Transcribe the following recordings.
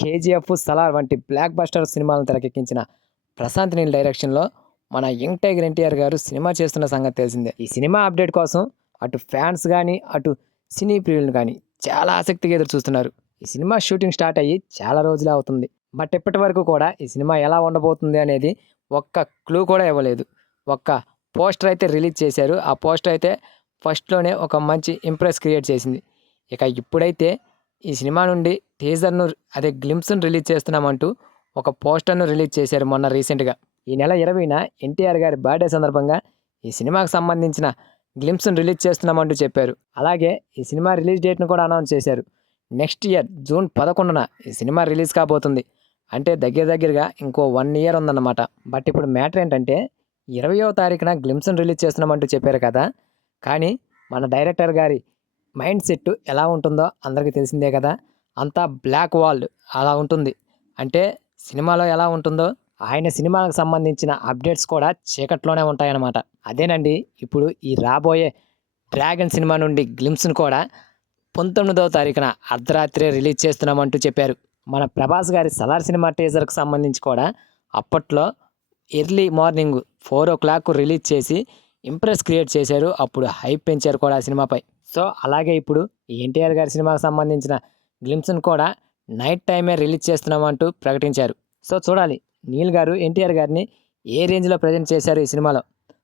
KGF, Salaar వంటి block buster సినిమాలను తెరకెక్కించిన ప్రశాంత్ నీల్ డైరెక్షన్‌లో మన యంగ్ టైగర్ ఎన్టీఆర్ గారు సినిమా చేస్తున్న సంగతి తెలిసిందే. ఈ సినిమా అప్డేట్ కోసం అటు ఫ్యాన్స్ గానీ, అటు సినీ ప్రియులు గానీ చాలా ఆసక్తిగా ఎదురు చూస్తున్నారు. ఈ సినిమా షూటింగ్ స్టార్ట్ అయ్యి చాలా రోజులే అవుతుంది. బట్ ఇప్పటి వరకు కూడా ఈ సినిమా ఎలా ఉండబోతుంది అనేది ఒక్క క్లూ కూడా ఇవ్వలేదు. ఒక్క పోస్టర్ అయితే రిలీజ్ చేశారు. ఆ పోస్టర్ అయితే ఫస్ట్‌లోనే ఒక మంచి ఇంప్రెస్ క్రియేట్ చేసింది. ఇక ఇప్పుడైతే ఈ సినిమా నుండి టీజర్‌ను గ్లింప్స్‌ను రిలీజ్ చేస్తున్నామంటూ ఒక పోస్టర్‌ను రిలీజ్ చేశారు మొన్న రీసెంట్‌గా. ఈ నెల 20న ఎన్టీఆర్ గారి బర్త్‌డే సందర్భంగా ఈ సినిమాకు సంబంధించిన గ్లింప్స్‌ను రిలీజ్ చేస్తున్నామంటూ చెప్పారు. అలాగే ఈ సినిమా రిలీజ్ డేట్‌ను కూడా అనౌన్స్ చేశారు. నెక్స్ట్ ఇయర్ జూన్ 11న ఈ సినిమా రిలీజ్ కాబోతుంది. అంటే దగ్గరగా ఇంకో 1 ఇయర్ ఉందన్నమాట. బట్ ఇప్పుడు మ్యాటర్ ఏంటంటే 20వ తారీఖున గ్లింప్స్‌ను రిలీజ్ చేస్తున్నామంటూ చెప్పారు కదా! కానీ మన డైరెక్టర్ గారి మైండ్ సెట్ ఎలా ఉంటుందో అందరికీ తెలిసిందే కదా! అంతా బ్లాక్ వాల్ అలా ఉంటుంది. అంటే సినిమాలో ఎలా ఉంటుందో ఆయన సినిమాలకు సంబంధించిన అప్డేట్స్ కూడా చీకట్లోనే ఉంటాయన్నమాట. అదేనండి ఇప్పుడు ఈ రాబోయే 'డ్రాగన్' సినిమా నుండి గ్లింప్స్‌ను కూడా 19వ తారీఖున అర్ధరాత్రే రిలీజ్ చేస్తున్నామంటూ చెప్పారు. మన ప్రభాస్ గారి 'సలార్' సినిమా టీజర్‌కు సంబంధించి కూడా అప్పట్లో ఎర్లీ మార్నింగ్ 4:00 రిలీజ్ చేసి ఇంప్రెస్ క్రియేట్ చేశారు. అప్పుడు హైప్ పెంచారు కూడా ఆ సినిమాపై. సో అలాగే ఇప్పుడు ఈ ఎన్టీఆర్ గారి సినిమాకు సంబంధించిన గ్లింప్స్‌ను కూడా నైట్ టైమే రిలీజ్ చేస్తున్నామంటూ ప్రకటించారు. సో చూడాలి నీల్ గారు ఎన్టీఆర్ గారిని ఏ రేంజ్‌లో ప్రజెంట్ చేశారు ఈ సినిమాలో.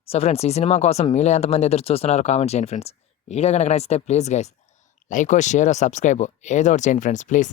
సో ఫ్రెండ్స్ ఈ సినిమా కోసం మీలో ఎంతమంది ఎదురు చూస్తున్నారో కామెంట్ చేయండి ఫ్రెండ్స్. వీడియో కనుక నచ్చితే please guys like, share, subscribe ఏదో ఒకటి చేయండి ఫ్రెండ్స్ ప్లీజ్.